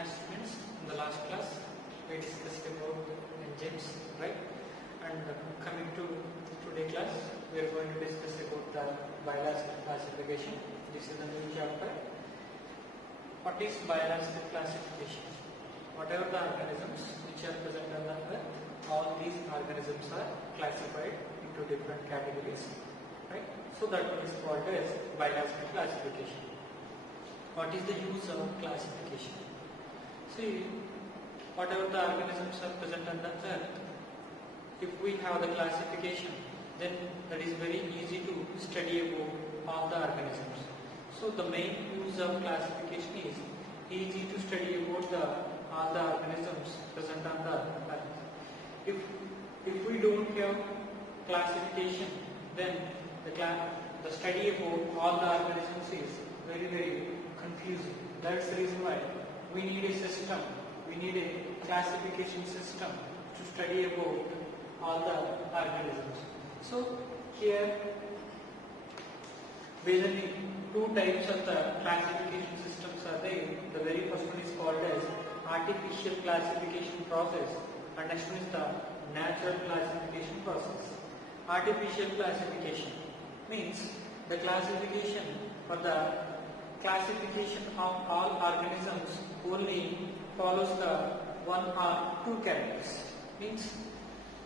As students, in the last class we discussed about enzymes, right? And coming to today class, we are going to discuss about the biological classification. This is the new chapter. What is biological classification? Whatever the organisms which are present on the earth, all these organisms are classified into different categories, right? So that is called as biological classification. What is the use of classification? See, whatever the organisms are present on the earth, if we have the classification, then that is very easy to study about all the organisms. So the main use of classification is easy to study about all the organisms present on the earth. If we don't have classification, then the study about all the organisms is very confusing. That's the reason why we need a system, we need a classification system to study about all the organisms. So here basically two types of the classification systems are there. The very first one is called as artificial classification process, and next one is the natural classification process. Artificial classification means the classification for the classification of all organisms only follows the one or two characters. Means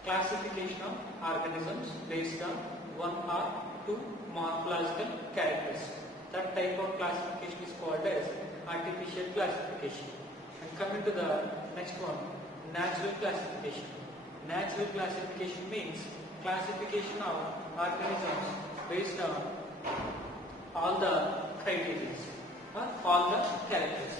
classification of organisms based on one or two morphological characters. That type of classification is called as artificial classification. And coming to the next one, natural classification. Natural classification means classification of organisms based on all the criteria or all the characters.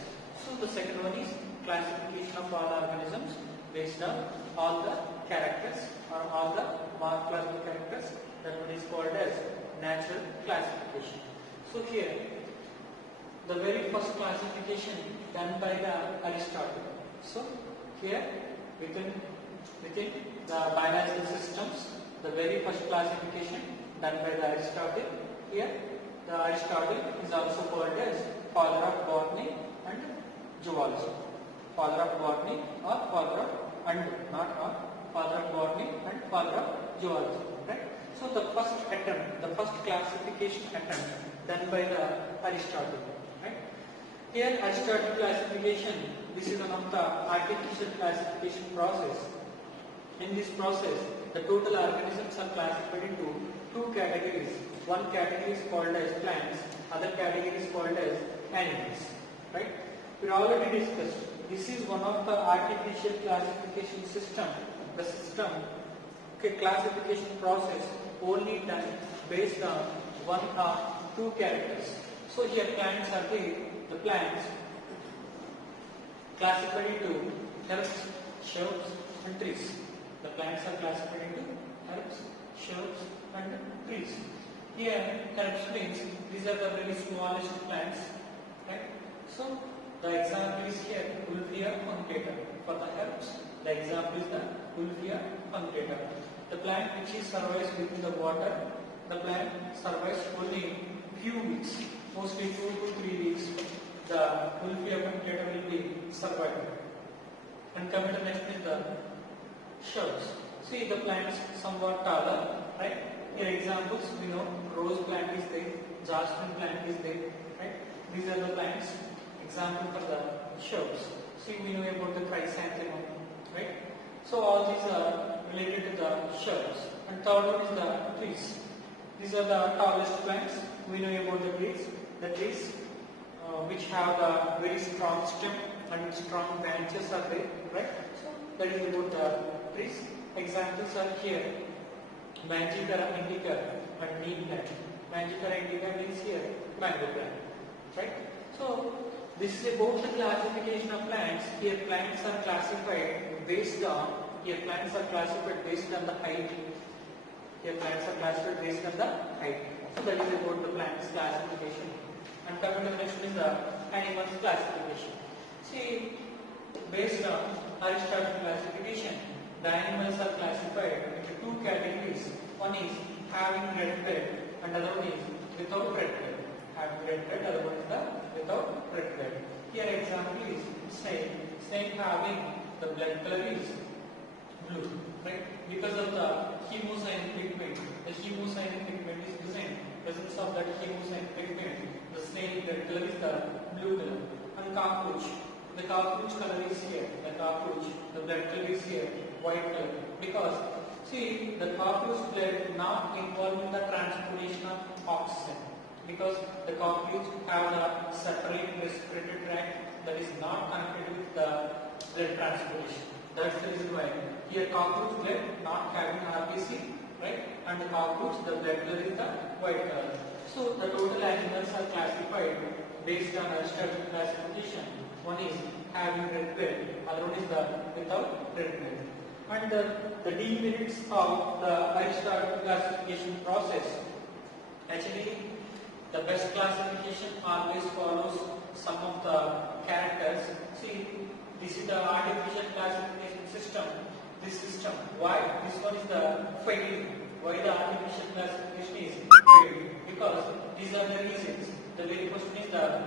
So the second one is classification of all organisms based on all the characters or all the morphological characters. That one is called as natural classification. So here the very first classification done by the Aristotle. So here within the biological systems, the very first classification done by the Aristotle. Here the Aristotle is also called as father of botany and zoology. Father of botany or father of father of botany and father of zoology. Right? So the first attempt, the first classification attempt done by the Aristotle. Right? Here Aristotle classification, this is one of the artificial classification process. In this process, the total organisms are classified into two categories. One category is called as plants, other category is called as animals. Right? We already discussed. This is one of the artificial classification system. The system, classification process only done based on one or two characters. So here plants are the plants classified into herbs, shrubs and trees. The plants are classified into herbs, shrubs and trees. Here herbs means these are the very smallest plants. Right? So the example is here Wolffia punctata. For the herbs, the example is the Wolffia punctata. The plant which survives within the water, the plant survives only few weeks, mostly 2 to 3 weeks. The Wolffia punctata will be survived. And coming to next is the shrubs. See the plants somewhat taller, right? Here examples we know rose plant is there, jasmine plant is there, right? These are the plants. Example for the shrubs. See we know about the chrysanthemum, right? So all these are related to the shrubs. And third one is the trees. These are the tallest plants. We know about the trees. The trees which have the very strong stem and strong branches are there, right? So that is about the trees. Examples are here Mangifera indica and neem plant. Mangifera indica means here mango plant, right? So this is about the classification of plants. Here plants are classified based on the height. Here plants are classified based on the height. So that is about the plants classification. And coming to the next one is the animals classification. See, based on Aristotle classification, the animals are classified into two categories. One is having red blood and other one is without red blood. Having red blood, other one is the without red blood. Here example is snake. Snake having the blood color is blue, right? Because of the hemocyanin pigment. The hemocyanin pigment is present. Presence of that hemocyanin pigment, the snake blood color is the blue color. And cockroach, the cockroach color is here. The cockroach, the blood color is here, white color. Because see, the cockroach blood not involved in the transportation of oxygen. Because the cockroach have a separate respiratory tract that is not connected with the blood transportation. That's the reason why here cockroach blood not having RBC, right? And the cockroach, the blood color is the white color. So the total animals are classified based on Aristotle classification. One is having red blood, other one is the without red blood. And the demerits of the Aristotle classification process. Actually, the best classification always follows some of the characters. See, this is the artificial classification system. This system, why this one is the failure? Why the artificial classification is failure? Because these are the reasons. The very first one is the,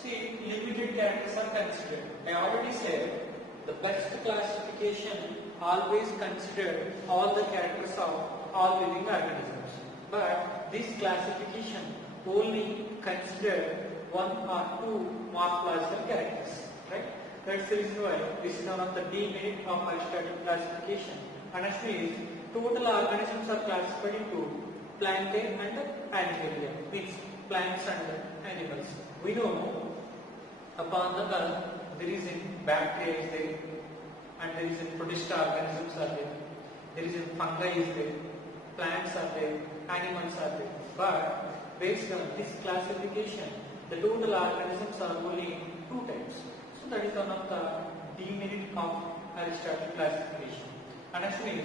see, limited characters are considered. I already said the best classification always considered all the characters of all living organisms. But this classification only considered one or two morphological characters, right? That's the reason why this is one of the demerit of Aristotle classification. And actually, total organisms are classified into plantae and animalia, means plants and animals. We know upon the earth there is in bacteria is there, and there is in protista organisms are there is in fungi is there, plants are there, animals are there. But based on this classification, the total organisms are only two types. So that is one of the demerit of Aristotle classification. And actually,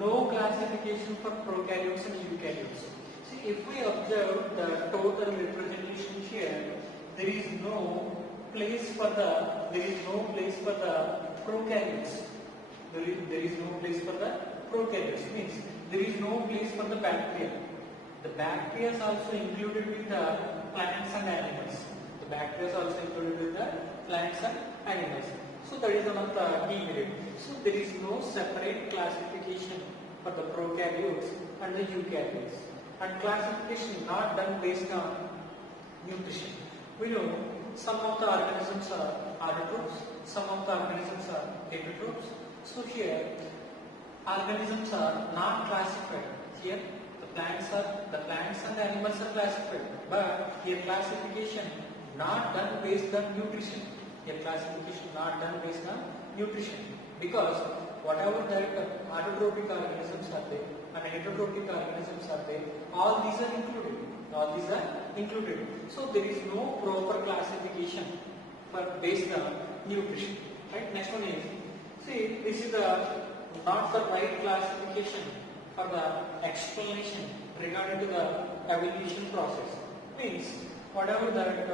no classification for prokaryotes and eukaryotes. See, if we observe the total representation here, there is no place for the prokaryotes. There is no place for the prokaryotes. Means there is no place for the bacteria. The bacteria is also included with the plants and animals. The bacteria is also included with the plants and animals. So that is one of the demerit. So there is no separate classification for the prokaryotes and the eukaryotes. And classification not done based on nutrition. We know some of the organisms are autotrophs, some of the organisms are heterotrophs. So here organisms are not classified. Here the plants and animals are classified. But here classification not done based on nutrition. Here classification not done based on nutrition. Because whatever that autotrophic organisms are there and heterotrophic organisms are there, all these are included. All these are included. So there is no proper classification for based on nutrition. Right? Next one is, see, this is not the right classification for the explanation regarding to the evolution process. Means whatever that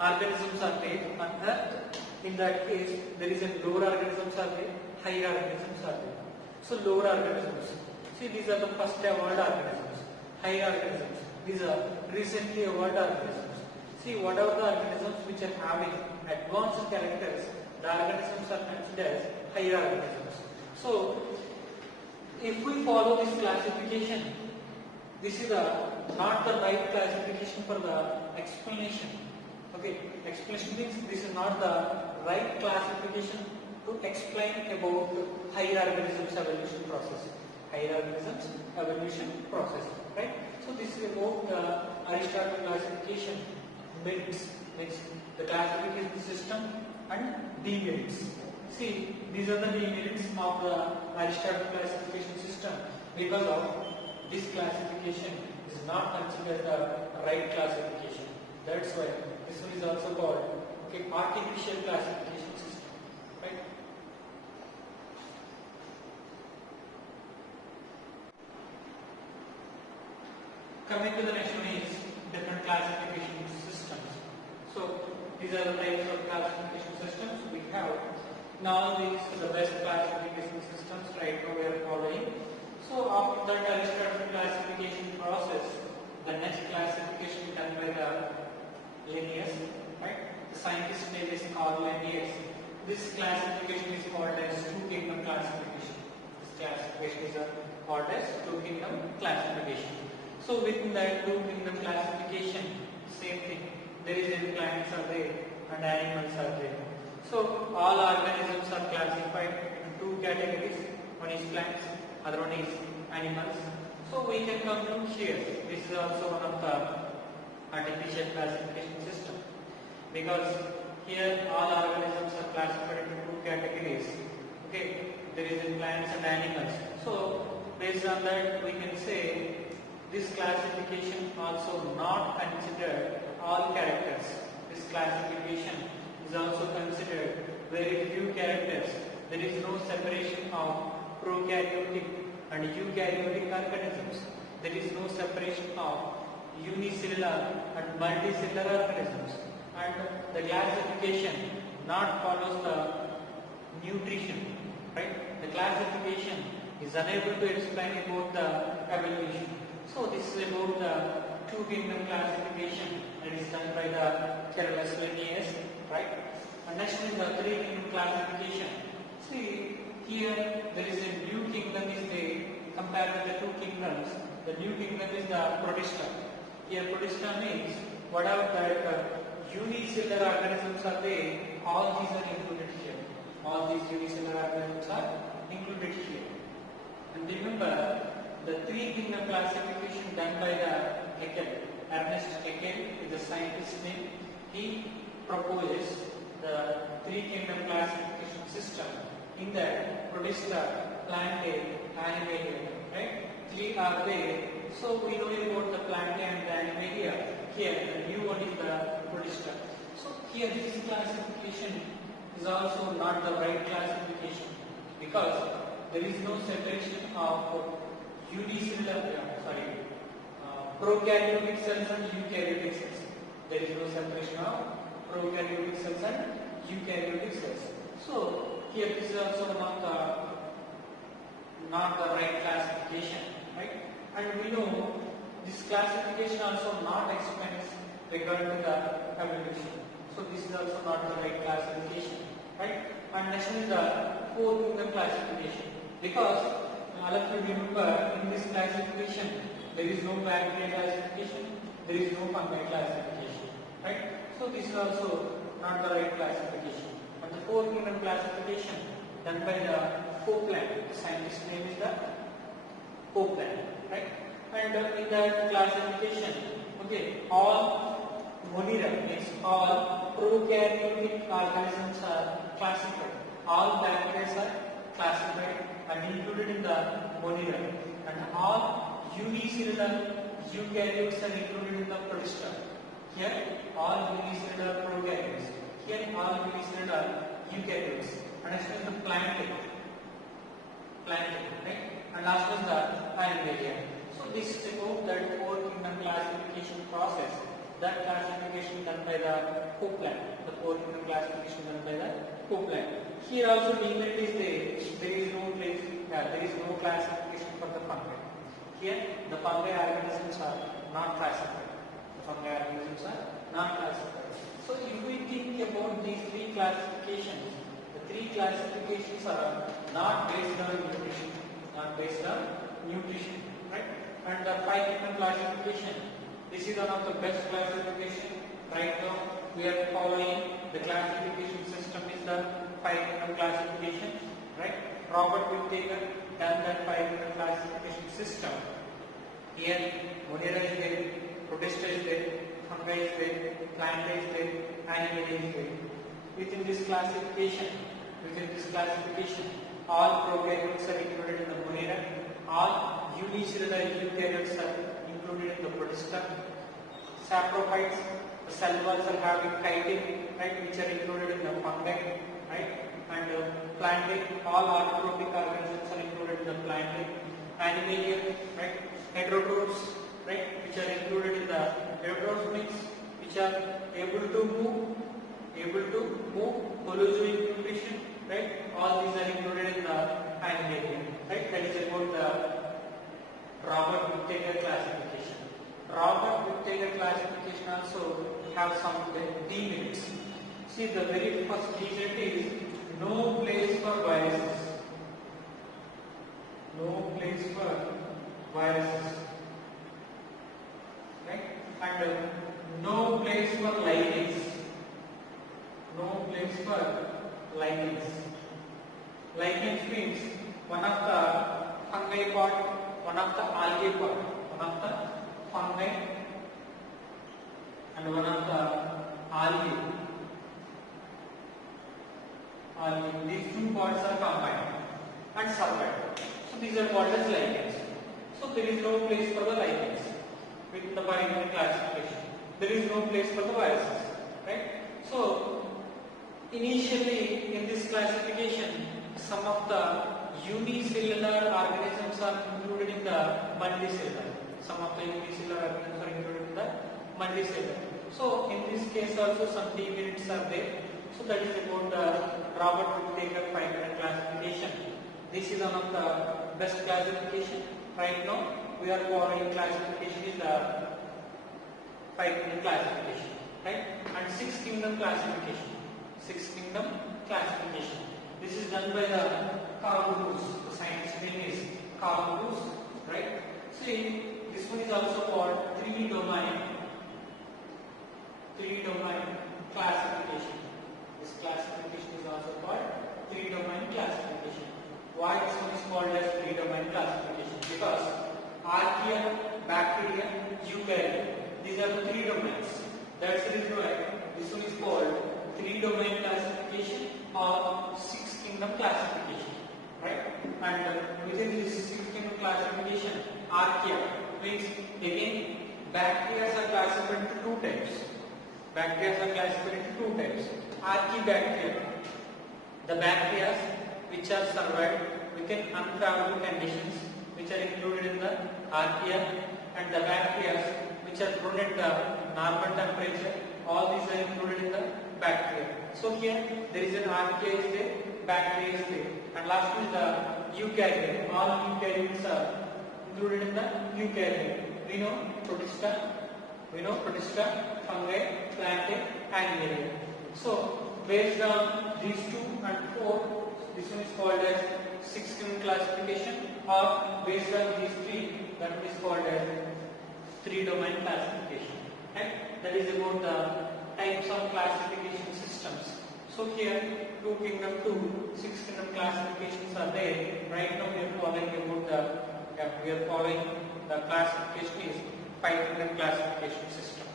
organisms are there on Earth, in that case there is a lower organisms are there, higher organisms are there. So lower organisms, see, these are the first evolved organisms. Higher organisms, these are recently evolved organisms. See, whatever the organisms which are having advanced characters, the organisms are considered as higher organisms. So if we follow this classification, this is not the right classification for the explanation. Okay, explanation means this is not the right classification to explain about higher organisms evolution process. Higher organisms evolution process, right? So this is about the Aristotle classification merits, means the classification system and demerits. See, these are the demerits of the Aristotle classification system. Because of this classification is not considered the right classification. That's why this one is also called artificial classification system. Right? Coming to the next one is different classification systems. So these are the types of classification systems we have. Now these are the best classification systems right now we are following. So after that Aristotle classification process, the next classification done by the Linnaeus, right? classification. So within that two kingdom classification, same thing. There is a plants are there and animals are there. So all organisms are classified into two categories. One is plants, other one is animals. So we can conclude here. This is also one of the artificial classification system, because here all organisms are classified into two categories. Okay, there is in plants and animals. So based on that, we can say this classification also not considered all characters. This classification is also considered very few characters. There is no separation of prokaryotic and eukaryotic organisms. There is no separation of unicellular and multicellular organisms. And the classification not follows the nutrition, right? The classification is unable to explain about the evolution. So this is about the two kingdom classification that is done by the Carolus Linnaeus, right? And next is the three kingdom classification. See, here there is a new kingdom is there compared with the two kingdoms. The new kingdom is the Protista. Here Protista means whatever that unicellular organisms are there, all these are included here. All these unicellular organisms are included here. And remember, the three kingdom classification done by the Haeckel, Ernest Haeckel is the scientist name. He proposes the three kingdom classification system in that Protista, Plantae, Animalia, right? Three are there. So we know about the Plantae and the Animalia. Here the new one is the Protista. So here this classification is also not the right classification, because there is no separation of prokaryotic cells and eukaryotic cells. There is no separation of prokaryotic cells and eukaryotic cells. So here this is also not the right classification, right? And we know this classification also not explains regarding to the evolution. So this is also not the right classification, right? And next is the four kingdom classification, because all of you remember in this classification there is no bacterial classification, there is no fungi classification, right? So this is also not the right classification. And the four kingdom classification done by the Copeland, the scientist name is the Copeland, right? And in that classification, okay, all Monera means all prokaryotic organisms are classified. All bacteria are classified and included in the Monera, and all unicellular eukaryotes are included in the Protista. Here all unicellular prokaryotes. Here all unicellular eukaryotes. And next is the Plantae, right? And last is the Animalia. So this is about that four kingdom classification process. That classification done by the Copeland. The four kingdom classification done by the Copeland. Here also demerit is there. There is no place. There is no classification for the fungi. Here the fungi organisms are not classified. The fungi organisms are not classified. So if we think about these three classifications, the three classifications are not based on nutrition, right? And the five kingdom classification, this is one of the best classification. Right now we are following the classification system is the five kingdom classification, right? Robert Whittaker done that five kingdom classification system. Here Monera is there, Protista is there, fungi is there, Plantae is there, Animalia is there. Within this classification, all prokaryotes are included in the Monera, all unicellular eukaryotes are included in the Protista. Saprophytes, the cell walls are having chitin, right, which are included in the fungi, right? And Plantae, all autotrophic organisms are included in the Plantae. Animalia, right, heterotrophs, right, which are included in the heterotrophs means which are able to move, holozoic nutrition, right? All these are included in the Animalia, right? That is about the Robert Whittaker classification. Robert Whittaker classification also have some demerits. See, the very first demerit is no place for biases. No place for viruses, right? And no place for lichens. No place for lichens. Lichens means one of the fungi part, one of the algae part, one of the fungi and one of the algae. These two parts are combined and separated. So these are called as lichens. So there is no place for the lichens with the binary classification. There is no place for the viruses, right? So initially in this classification, some of the unicellular organisms are included in the multicellular. Some of the unicellular organisms are included in the multicellular. So in this case also some deviants are there. So that is about the Robert Whittaker 500 classification. This is one of the best classification. Right now we are following classification is the 500 classification, right? And 6 kingdom classification. 6 kingdom classification. This is done by the Carl Bruce. The science name is Carl Bruce, right? See, this one is also called 3-domain classification. This classification is also called 3-domain classification. Why this one is called as 3-domain classification? Because archaea, bacteria, eukaryote, these are the 3 domains. That's the reason why this one is called 3-domain classification or 6 kingdom classification, right? And within this 6 kingdom classification, archaea means again bacteria are classified into 2 types. Archaebacteria, the bacteria which are survived within unfavorable conditions, which are included in the archaea, and the bacteria which are grown at the normal temperature, all these are included in the bacteria. So here there is an archaea is there, bacteria is there, and last one is the eukaryote. All eukaryotes are included in the eukaryote. We know protista, fungi, plantae, animalia. So based on these 2 and 4, this one is called as 6 kingdom classification, or based on these 3, that one is called as 3-domain classification. Right? That is about the types of classification systems. So here 2 kingdom, 6 kingdom classifications are there. Right now we are following the classification is 5 kingdom classification system.